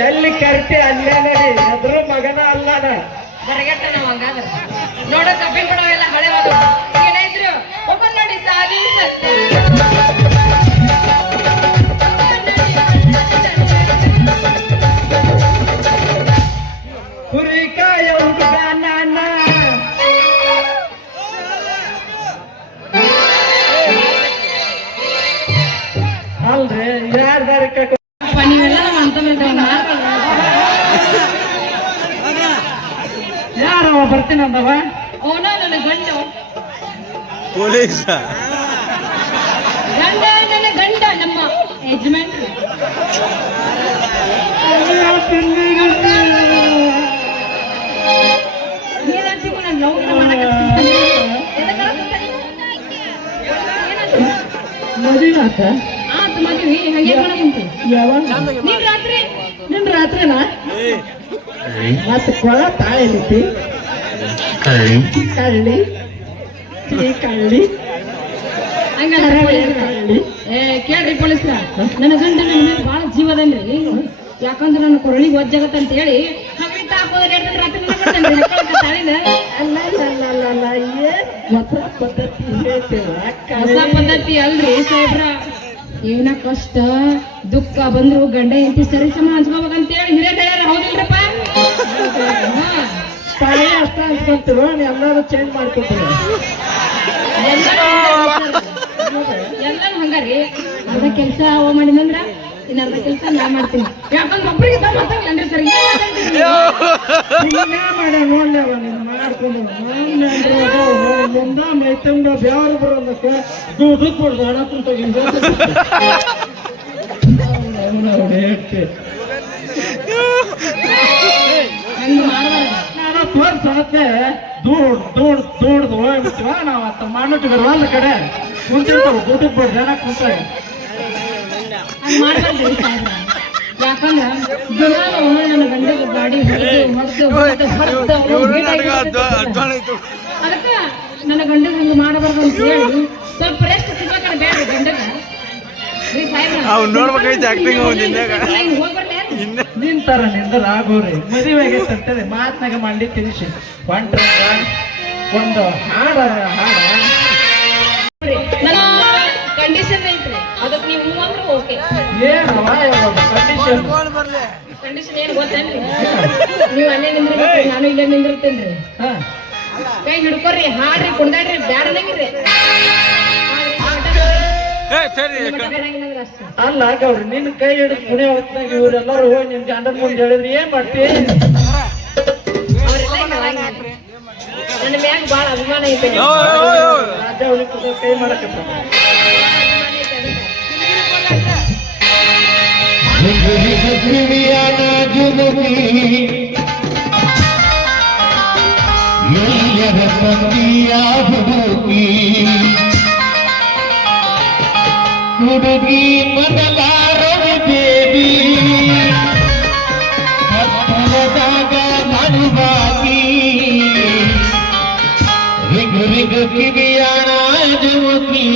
ಎಲ್ಲಿ ಕರ್ತಿ ಅಲ್ಲೇ ನಡಿ ಅದ್ರ ಮಗನ ಅಲ್ಲದ ಬರಗೆಟ್ಟ ನಾವ್ ಹಂಗಾದ್ರ ನೋಡ ಕಬ್ಬಿ ಬಿಡವೆಲ್ಲ ಹಳೆ ಮಗ ಏನಾಯ್ತ್ರು ಒಬ್ಬ ನೋಡಿ ಸಾಲಿ ಕುರಿಕಾಯ ಹುಡುಗ ನಾನ ಅಲ್ರಿ ಯಾರ್ದಾರ ನೀವೆಲ್ಲ ಅಂತ ಯಾರವ ಬರ್ತೀನಂದವ ಅವನ ನನ್ನ ಗಂಡ ಪೊಲೀಸ ಗಂಡ ನನ್ನ ಗಂಡ ನಮ್ಮ ಯಜಮಾನ್ ಮದುವೆ ಆತ ಆತು ಮದ್ವಿ ಹಂಗೆ ಮಾಡಕಂತ ಯಾವಾಗ ನಿನ್ ರಾತ್ರಿನಾ ಮತ್ತೆ ಕೊಳ ತಾಳಿತಿ ಕಳ್ಳಿ ಕಳ್ಳಿ ಕೇಳ್ರಿ ಪೊಲೀಸ್ರ ನನ್ನ ಗಂಡ ನನ್ನ ಮೇಲೆ ಬಹಳ ಜೀವದನ್ರಿ ಯಾಕಂದ್ರೆ ನನ್ನ ಕೊರಳಿಗೆ ಒಜ್ಜಾಗತ್ತ ಅಂತ ಹೇಳಿ ಹಗ್ಲಿತ್ತ ಹಾಕೋದ್ರೆ ರಾತ್ರಿ ತಾಳಿನ ಹೊಸ ಪದ್ಧತಿ ಹೇಳ್ತೇವ ಹೊಸ ಪದ್ಧತಿ ಅಲ್ರಿ ಸಾಹೇಬ್ರ ಏನ ಕಷ್ಟ ದುಃಖ ಬಂದ್ರು ಗಂಡ ಹೆಂಡತಿ ಸರಿ ಸಮ ಹಂಚ್ಕೋಬೇಕಂತ ಹೇಳಿ ಹಿರಿಯರ ಹೌದಿಲ್ರಪ್ಪ ತಾಯಿ ಅಷ್ಟ ಅನ್ಸ್ಕೊಂತೀವ ಎಲ್ಲರೂ ಚೇಂಜ್ ಮಾಡ್ಕೊತೀವಿ ಎಲ್ಲರೂ ಹಂಗಾರಿ ಅರ್ಧ ಕೆಲಸ ಅವ ಮಾಡಿದಂದ್ರ ಇನ್ನ ಅರ್ಧ ಕೆಲಸ ನಾ ಮಾಡ್ತೀನಿ ಯಾಕಂದ್ರೆ ಒಬ್ಬರಿಗೆ ಮಾತಾಡ್ಲನ್ರಿ ಸರ್ ಮಾಡ ನೋಡ್ಲೇವ ನೀನು ಮಾಡ್ಕೊಂಡು ಮುಂದ ಮೈ ತುಂಬ ಬ್ಯಾರು ಬರೋದಕ್ಕೆ ದೂದು ಕೊಡ್ದು ಹಣ ಕುಂತೋಗಿ ಹೇಳ್ತೀವಿ ನಾನು ತೋರ್ಸತ್ತೆ ದೂಡ್ದು ಹೋಗ್ಬಿಡ್ತೀವ ನಾವು ಅತ್ತ ಮಾಡ್ಬಿಟ್ಟಿದ್ರು ಒಂದ್ ಕಡೆ ಕುಂತಿರ್ತಾವ ದುಡ್ಡು ಕೊಡ್ ಜನ ಕುಂತಾಗ ಯಾಕಂದ್ರ ನನ್ನ ಗಂಡಗ ಗಾಡಿ ಅದಕ್ಕ ನನ್ನ ಗಂಡಗ ಹಂಗ ಮಾಡಬಾರ್ದು ಅಂತ ಹೇಳಿ ಸ್ವಲ್ಪ ರೆಸ್ಟ್ ಸಿಗ್ಬೇಕಂದ್ರೆ ಬೇಡ ಗಂಡಗ ನಿಂತಾರ ನಿಂದರ ಆಗೋರಿ ಮದುವೆ ಆಗೈತಂತೇಳಿ ಮಾತ್ನಾಗ ಮಾಡಿ ತಿಳಿಸಿ ಹೊಂಟ್ರ ಒಂದು ಹಾಡ ಕಂಡೀಷನ್ ಐತ್ರಿ ಅದಕ್ಕೆ ನೀವು ಅಂದ್ರೆ ಓಕೆ ಏನವ ಕಂಡೀಷನ್ ಕಂಡೀಷನ್ ಏನ್ ಗೊತ್ತೇನ್ರಿ ನೀವು ಅಲ್ಲೇ ನಿಂದಿರ್ಬೇಕ್ರಿ ನಾನು ಇಲ್ಲೇ ನಿಂದಿರ್ತೇನ್ರಿ ಕೈ ಹಿಡ್ಕೊರಿ ಹಾಡ್ರಿ ಕುಣ್ದಾಡ್ರಿ ಬ್ಯಾಡನಾಗಿರ್ರಿ ಅಲ್ಲ ಗೌರಿ ನಿನ್ ಕೈ ಹಿಡಿದು ಕುಣೆ ಹೊತ್ನಾಗ ಇವ್ರೆಲ್ಲರೂ ಹೋಗಿ ನಿಮ್ ಗಂಡನ ಮುಂದೆ ಹೇಳಿದ್ರಿ ಏನ್ ಮಾಡ್ತಿ ನನ್ನ ಮ್ಯಾಗ ಬಾಳ ಅಭಿಮಾನ ಐತೆ ರಾಜ ಉಳಿದ ಕೈ ಮಾಡಕತ್ತ ಹುಡುಗಿ ಮನಲಾರದೆ ದೇವಿ ಹತ್ತಲದಾಗ ಮನುವಾಗಿ ರಿಗ ಕಿವಿಯಾಣ ಜುಮುಕಿ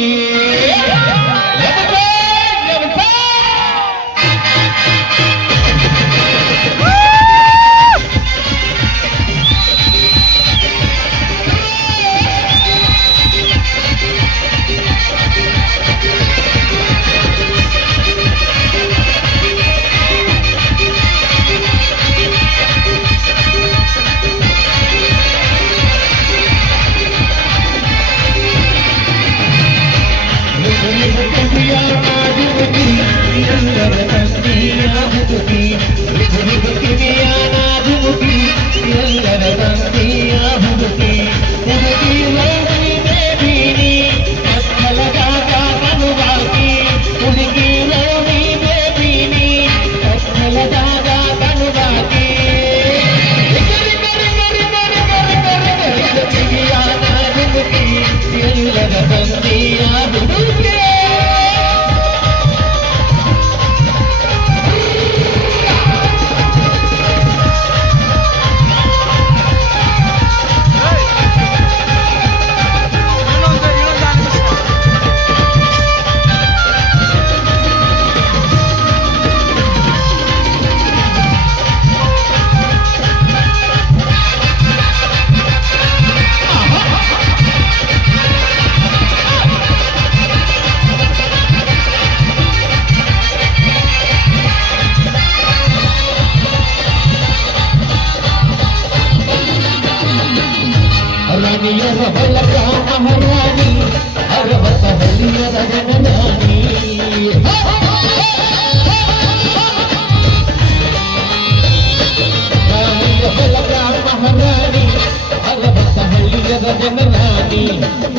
ರಾಜ್ಯದ ಜನರಾಣಿ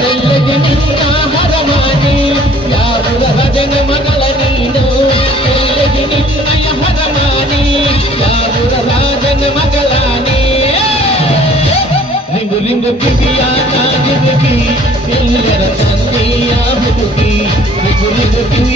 ಎಲ್ಲಗೆ ನಿನ್ನ ಹರಮಾನಿ ಯಾವೂರ ರಾಜನ ಮಗಳ ನೀನು ಎಲ್ಲಗೆ ನಿನ್ನಯ ಹರಮಾನಿ ಯಾವೂರ ರಾಜನ ಮಗಳಾನಿ ರಿಂಗು ರಿಂಗು ಕಿವಿಯ ನಾಗಿರುಗಿ ಎಲ್ಲರ ತಂದೆಯ ಹುಡುಗಿ ರಿಂಗು ರಿಂಗು ಕಿವಿಯ